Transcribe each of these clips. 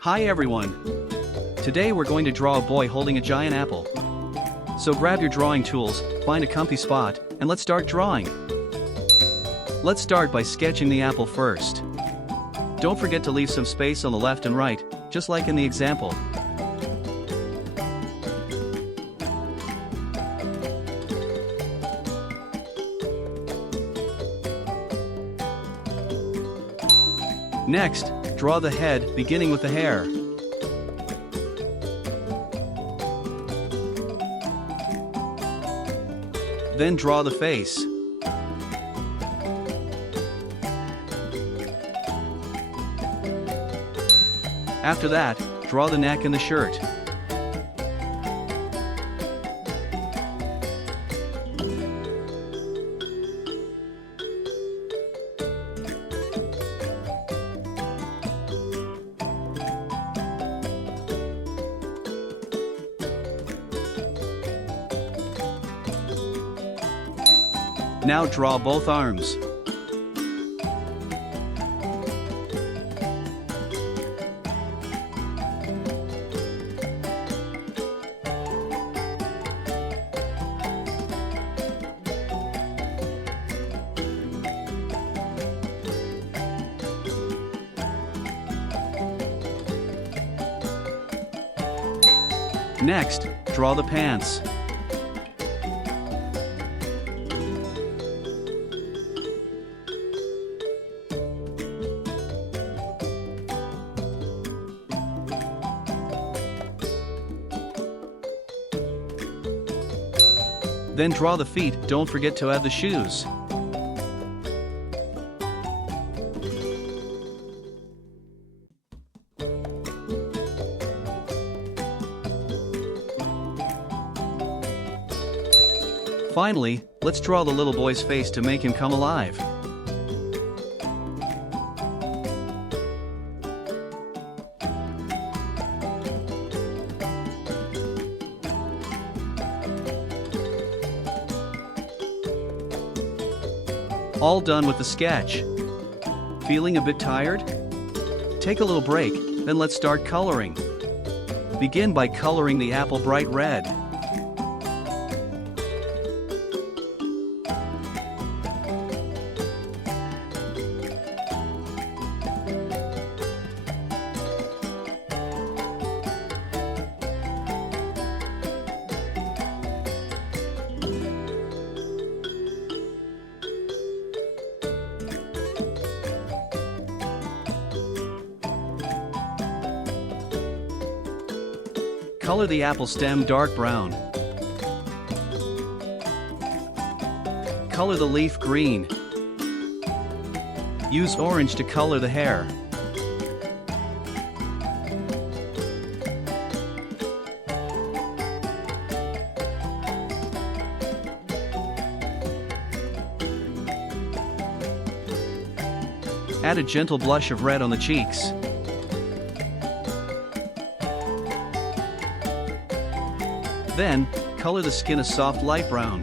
Hi everyone! Today we're going to draw a boy holding a giant apple. So grab your drawing tools, find a comfy spot, and let's start drawing. Let's start by sketching the apple first. Don't forget to leave some space on the left and right, just like in the example. Next, draw the head, beginning with the hair. Then draw the face. After that, draw the neck and the shirt. Now draw both arms. Next, draw the pants. Then draw the feet, don't forget to add the shoes. Finally, let's draw the little boy's face to make him come alive. All done with the sketch. Feeling a bit tired? Take a little break, then let's start coloring. Begin by coloring the apple bright red. Color the apple stem dark brown. Color the leaf green. Use orange to color the hair. Add a gentle blush of red on the cheeks. Then, color the skin a soft light brown.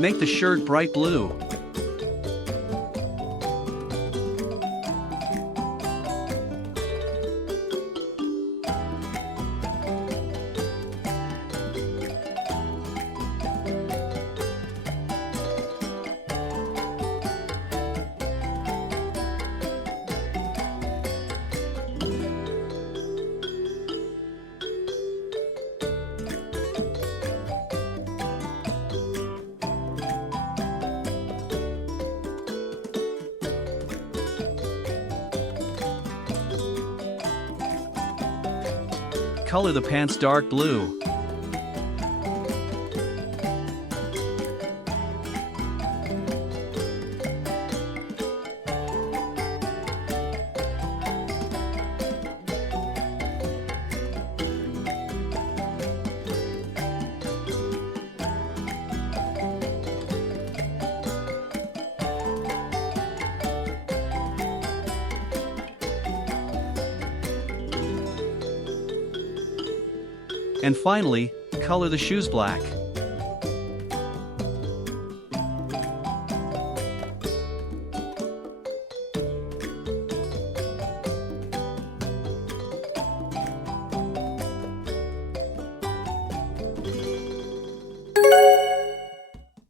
Make the shirt bright blue. color the pants dark blue. And finally, color the shoes black.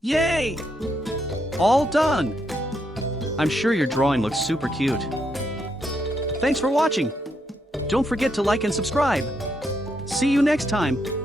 Yay! All done! I'm sure your drawing looks super cute. Thanks for watching! Don't forget to like and subscribe. See you next time!